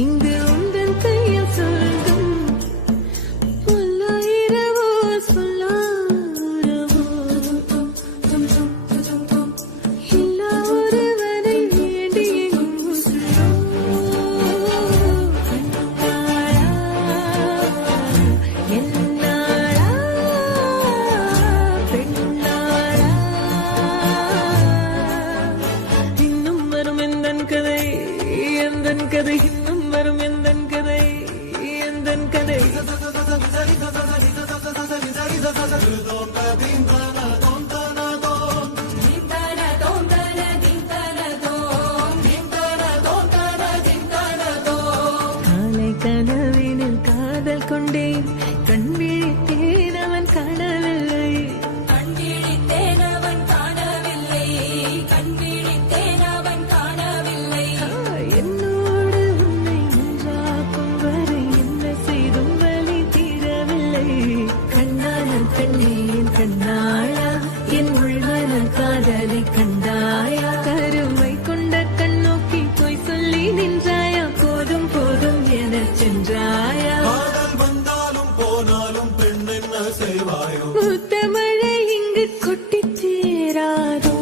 இங்கு உந்தன் கையில் சொல்லும் பல்லாயிரவோ சொல்லாரவோ எல்லா ஒருவனை வேண்டி என்னாளா பெண்ணாளா இன்னும் வரும் எந்தன் கதை எந்தன் கதை இன்னும் வரும் எந்தன் கதை எந்தன் கதை காலை கனவினில் காதல் கொண்டேன் கண் விழித்தேன் அவன் காணவில்லை என்னோடு உன்னை ஒன்றாக்கும் வரை என்ன செய்தும் வலி தீரவில்லை கண்ணாளன் பெண்ணே என் கண்ணாளா என் உள்மன காதலை கண்டாயா கருமை கொண்ட கண்ணோக்கி போய் சொல்லி நின்றாயா போதும் போதும் என சென்றாயா காதல் வந்தாலும் போனாலும் பெண் என்ன செய்வாயோ முத்தமழை இங்கு கொட்டித் சேராதோ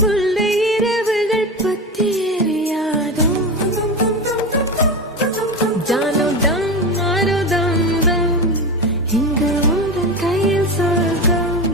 முல்லை இரவுகள் பற்றி எரியாதோ ஜானோ தம் மாரோ தம் தம் இங்கு உந்தன் கையில் சொர்க்கம்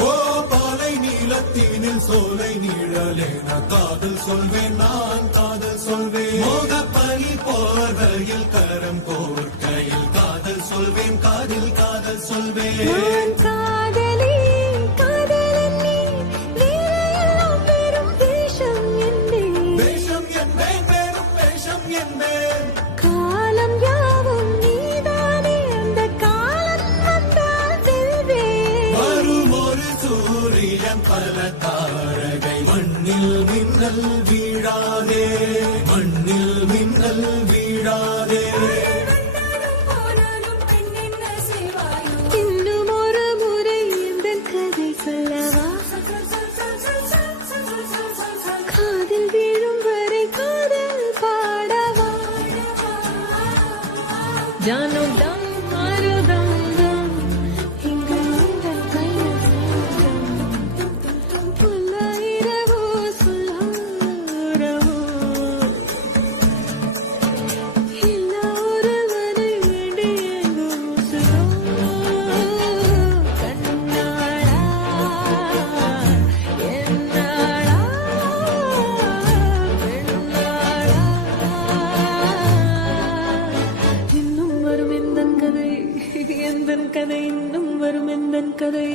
ஓ பாலை நீலத்தீனில் சோலை நீழலேன காதல் சொல்வேன் நான் காதல் சொல்வேன் மோகப்பனி போர்வையில் கரம் கோர்க்கையில் காதல் சொல்வேன் காதில் காதல் சொல்வேன் நான் காதலி காதலன் நீ வேறையெல்லாம் பெரும் வேஷம் என்பேன் வேஷம் என்பேன் வேறும் வேஷம் என்பேன் காலம் யாவும் நீதானே அந்த காலம் வந்தால் வெல்வேன் வரும் ஒரு சூரியன் பல தாரகை மண்ணில் மின்னல் வீழாதே மண்ணில் மின்னல் வீழாதே இன்னும் ஒரு முறை இந்த கதை சொல்லவா காதில் வீழும் வரை காதல் பாடவா ஜானோ தம் மாரோ தம் தம் இங்கு உந்தன் கையில் சொர்க்கம் பல்லாயிரவோ சொல்லாரவோ எல்லா ஒருவனை வேண்டி எங்கும் கண்ணாளா என்னாளா பெண்ணாளா இன்னும் வரும் எந்தன் கதை எந்தன் கதை இன்னும் வரும் எந்தன் கதை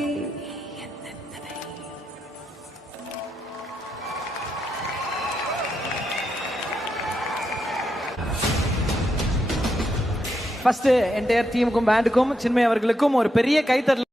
ஃபர்ஸ்ட் என்டையர் டீமுக்கும் பேண்டுக்கும் சின்மய் அவர்களுக்கும் ஒரு பெரிய கைத்தட்டல்.